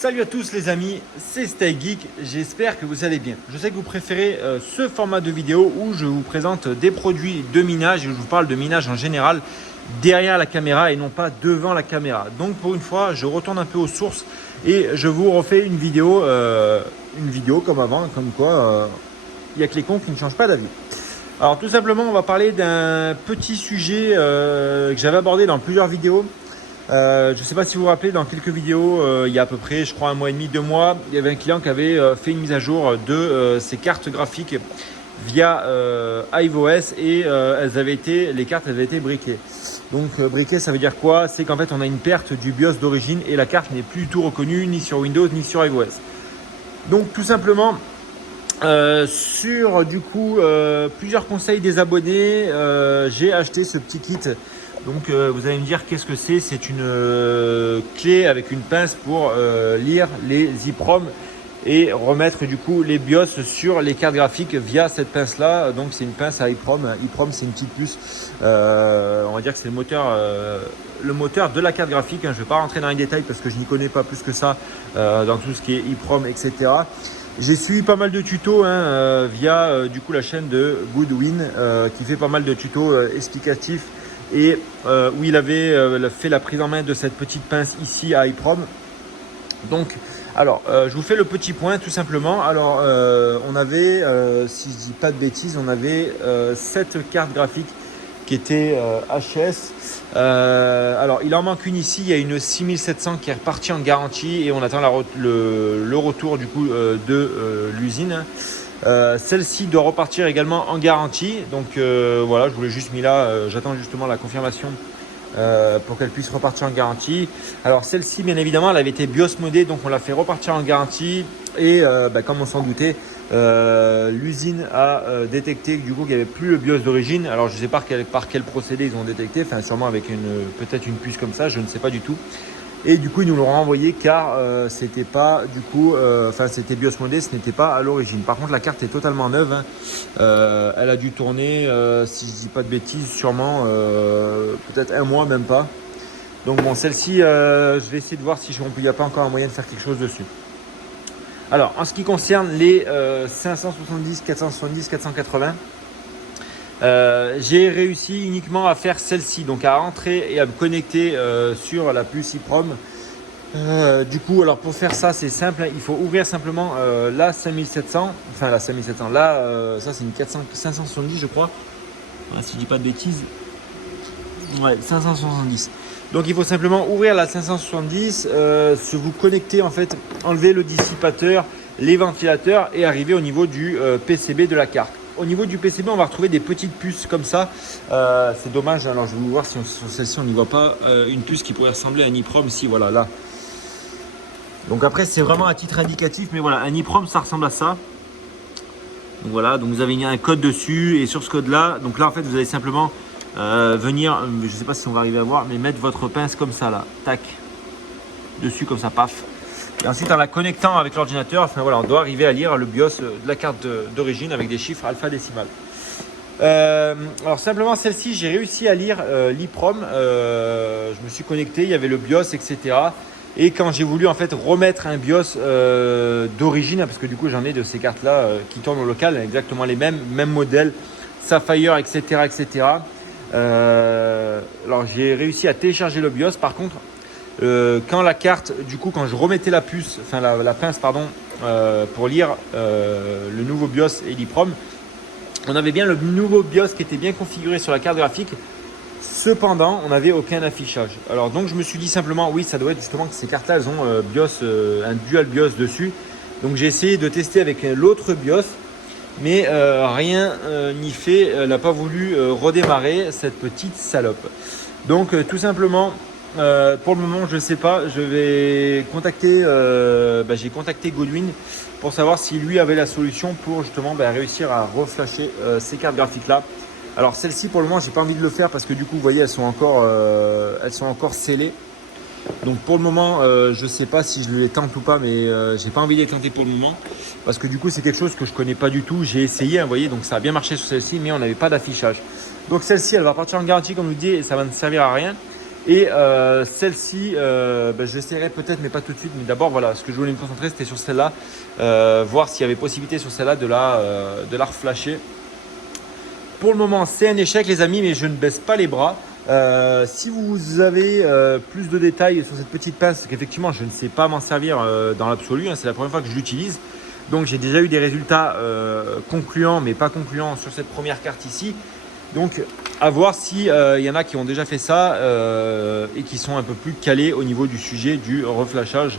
Salut à tous les amis, c'est Stay Geek, j'espère que vous allez bien. Je sais que vous préférez ce format de vidéo où je vous présente des produits de minage et où je vous parle de minage en général derrière la caméra et non pas devant la caméra. Donc pour une fois, je retourne un peu aux sources et je vous refais une vidéo comme avant, comme quoi il n'y a que les cons qui ne changent pas d'avis. Alors tout simplement, on va parler d'un petit sujet que j'avais abordé dans plusieurs vidéos. Je ne sais pas si vous vous rappelez, dans quelques vidéos, il y a à peu près, je crois, un mois et demi, 2 mois, il y avait un client qui avait fait une mise à jour de ses cartes graphiques via iOS et les cartes avaient été briquées. Donc briquées, ça veut dire quoi? C'est qu'en fait, on a une perte du BIOS d'origine et la carte n'est plus du tout reconnue ni sur Windows ni sur iOS. Donc tout simplement, sur du coup plusieurs conseils des abonnés, j'ai acheté ce petit kit. Donc vous allez me dire qu'est-ce que c'est? C'est une clé avec une pince pour lire les EEPROM et remettre du coup les BIOS sur les cartes graphiques via cette pince là. Donc c'est une pince à EEPROM. EEPROM c'est une petite puce, on va dire que c'est le moteur de la carte graphique. Je ne vais pas rentrer dans les détails parce que je n'y connais pas plus que ça dans tout ce qui est EEPROM, etc. J'ai suivi pas mal de tutos via du coup la chaîne de Goodwin qui fait pas mal de tutos explicatifs et où il avait fait la prise en main de cette petite pince ici à EEPROM. Donc alors je vous fais le petit point tout simplement. Alors on avait si je dis pas de bêtises, on avait 7 cartes graphiques qui étaient HS. Alors il en manque une ici, il y a une 6700 qui est repartie en garantie et on attend le retour du coup de l'usine. Celle-ci doit repartir également en garantie. Donc voilà, je vous l'ai juste mis là, j'attends justement la confirmation pour qu'elle puisse repartir en garantie. Alors celle-ci bien évidemment elle avait été BIOS modée, donc on l'a fait repartir en garantie et comme on s'en doutait, l'usine a détecté du coup qu'il n'y avait plus le BIOS d'origine. Alors je ne sais pas par quel procédé ils ont détecté, enfin sûrement avec peut-être une puce comme ça, je ne sais pas du tout. Et du coup ils nous l'ont renvoyé car c'était pas du coup, c'était BIOS modé, ce n'était pas à l'origine. Par contre la carte est totalement neuve, hein. Elle a dû tourner, si je dis pas de bêtises, sûrement peut-être un mois, même pas. Donc bon, celle-ci, je vais essayer de voir si il n'y a pas encore un moyen de faire quelque chose dessus. Alors en ce qui concerne les 570, 470, 480, j'ai réussi uniquement à faire celle-ci, donc à rentrer et à me connecter sur la puce EEPROM. Du coup, alors pour faire ça, c'est simple, il faut ouvrir simplement la 5700, là, ça c'est une 570 je crois, si je dis pas de bêtises, ouais, 570. Donc il faut simplement ouvrir la 570, vous connecter en fait, enlever le dissipateur, les ventilateurs et arriver au niveau du PCB de la carte. Au niveau du PCB, on va retrouver des petites puces comme ça. C'est dommage, alors je vais vous voir si sur celle-ci on n'y voit pas une puce qui pourrait ressembler à un EEPROM, si voilà, là. Donc après c'est vraiment à titre indicatif, mais voilà, un EEPROM ça ressemble à ça. Donc voilà, donc vous avez mis un code dessus et sur ce code là, donc là en fait vous allez simplement venir, je ne sais pas si on va arriver à voir, mais mettre votre pince comme ça là, tac, dessus comme ça, paf. Et ensuite en la connectant avec l'ordinateur, enfin voilà, on doit arriver à lire le BIOS de la carte d'origine avec des chiffres alpha-décimales. Alors simplement celle-ci, j'ai réussi à lire l'EEPROM, je me suis connecté, il y avait le BIOS, etc. Et quand j'ai voulu en fait remettre un BIOS d'origine, parce que du coup j'en ai de ces cartes là qui tournent au local, exactement les mêmes modèles, Sapphire, etc. etc. Alors j'ai réussi à télécharger le BIOS. Par contre, quand la carte, du coup quand je remettais la puce, enfin la pince pardon, pour lire le nouveau BIOS et l'EEPROM, on avait bien le nouveau BIOS qui était bien configuré sur la carte graphique. Cependant, on n'avait aucun affichage. Alors donc je me suis dit simplement, oui, ça doit être justement que ces cartes-là, elles ont un dual BIOS dessus. Donc j'ai essayé de tester avec l'autre BIOS, mais rien n'y fait. Elle n'a pas voulu redémarrer cette petite salope. Donc tout simplement, pour le moment, je ne sais pas. Je vais contacter, j'ai contacté Goodwin pour savoir si lui avait la solution pour justement réussir à reflasher ces cartes graphiques-là. Alors celle-ci pour le moment j'ai pas envie de le faire parce que du coup vous voyez elles sont encore scellées. Donc pour le moment je sais pas si je les tente ou pas, mais j'ai pas envie de les tenter pour le moment parce que du coup c'est quelque chose que je connais pas du tout. J'ai essayé, vous voyez, donc ça a bien marché sur celle-ci, mais on n'avait pas d'affichage. Donc celle-ci elle va partir en garantie comme je vous dis et ça va ne servir à rien. Et celle-ci, j'essaierai peut-être, mais pas tout de suite. Mais d'abord, voilà, ce que je voulais me concentrer, c'était sur celle-là. Voir s'il y avait possibilité sur celle-là de la reflasher. Pour le moment, c'est un échec, les amis, mais je ne baisse pas les bras. Si vous avez plus de détails sur cette petite pince, qu'effectivement, je ne sais pas m'en servir dans l'absolu. Hein, c'est la première fois que je l'utilise. Donc, j'ai déjà eu des résultats concluants, mais pas concluants sur cette première carte ici. Donc, à voir s'il y en a qui ont déjà fait ça et qui sont un peu plus calés au niveau du sujet du reflashage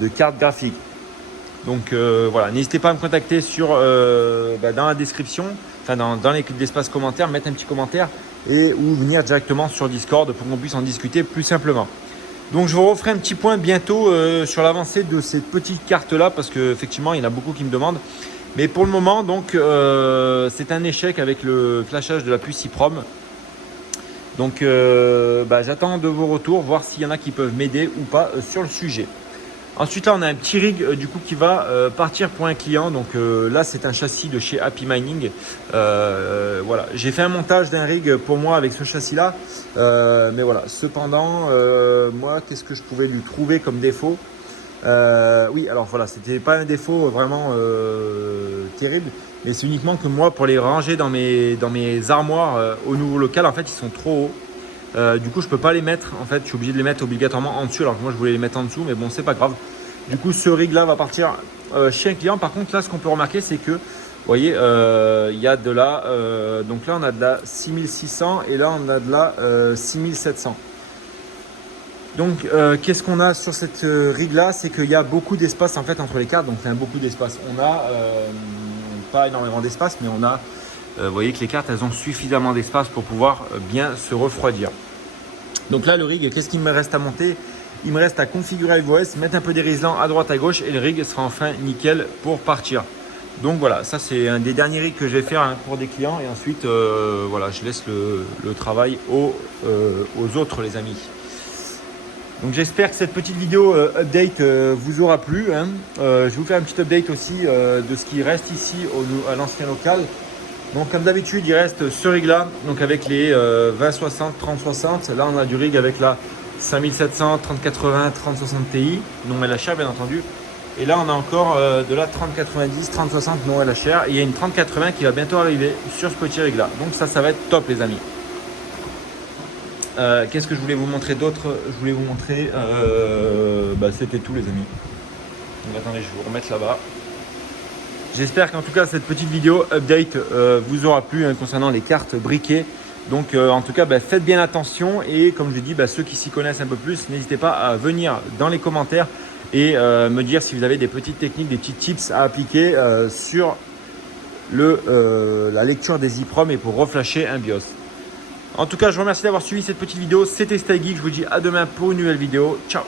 de cartes graphiques. Donc voilà, n'hésitez pas à me contacter dans la description, enfin dans l'espace commentaire, mettre un petit commentaire ou venir directement sur Discord pour qu'on puisse en discuter plus simplement. Donc je vous referai un petit point bientôt sur l'avancée de cette petite carte là parce qu'effectivement il y en a beaucoup qui me demandent. Mais pour le moment donc c'est un échec avec le flashage de la puce EEPROM. Donc j'attends de vos retours, voir s'il y en a qui peuvent m'aider ou pas sur le sujet. Ensuite là on a un petit rig du coup qui va partir pour un client. Donc là c'est un châssis de chez Happy Mining. Voilà, j'ai fait un montage d'un rig pour moi avec ce châssis là. Mais voilà, cependant moi qu'est-ce que je pouvais lui trouver comme défaut? Oui, alors voilà, c'était pas un défaut vraiment terrible, mais c'est uniquement que moi pour les ranger dans mes armoires au nouveau local, en fait ils sont trop hauts. Du coup je peux pas les mettre, en fait je suis obligé de les mettre obligatoirement en dessus, alors que moi je voulais les mettre en dessous, mais bon c'est pas grave. Du coup ce rig là va partir chez un client. Par contre là ce qu'on peut remarquer c'est que vous voyez il y a de la donc là on a de la 6600 et là on a de la 6700. Donc qu'est-ce qu'on a sur cette rig là, c'est qu'il y a beaucoup d'espace en fait entre les cartes. Donc il y a beaucoup d'espace, on a pas énormément d'espace, mais on a vous voyez que les cartes elles ont suffisamment d'espace pour pouvoir bien se refroidir. Donc là le rig, qu'est-ce qu'il me reste à monter? Il me reste à configurer iOS, mettre un peu d'isolant à droite à gauche et le rig sera enfin nickel pour partir. Donc voilà, ça c'est un des derniers rigs que je vais faire pour des clients et ensuite voilà, je laisse le travail aux autres les amis. Donc j'espère que cette petite vidéo update vous aura plu. Hein. Je vais vous faire un petit update aussi de ce qui reste ici à l'ancien local. Donc comme d'habitude il reste ce rig là, donc avec les 2060, 3060. Là on a du rig avec la 5700, 3080, 3060 Ti, non LHR bien entendu. Et là on a encore de la 3090, 3060 non LHR. Et il y a une 3080 qui va bientôt arriver sur ce petit rig là. Donc ça va être top les amis. Qu'est-ce que je voulais vous montrer d'autre? Je voulais vous montrer, c'était tout les amis. Donc attendez, je vais vous remettre là-bas. J'espère qu'en tout cas cette petite vidéo update vous aura plu hein, concernant les cartes briquées. Donc en tout cas faites bien attention et comme je dis, ceux qui s'y connaissent un peu plus, n'hésitez pas à venir dans les commentaires et me dire si vous avez des petites techniques, des petits tips à appliquer sur la lecture des EEPROM et pour reflasher un BIOS. En tout cas, je vous remercie d'avoir suivi cette petite vidéo. C'était StyleGeek. Je vous dis à demain pour une nouvelle vidéo. Ciao!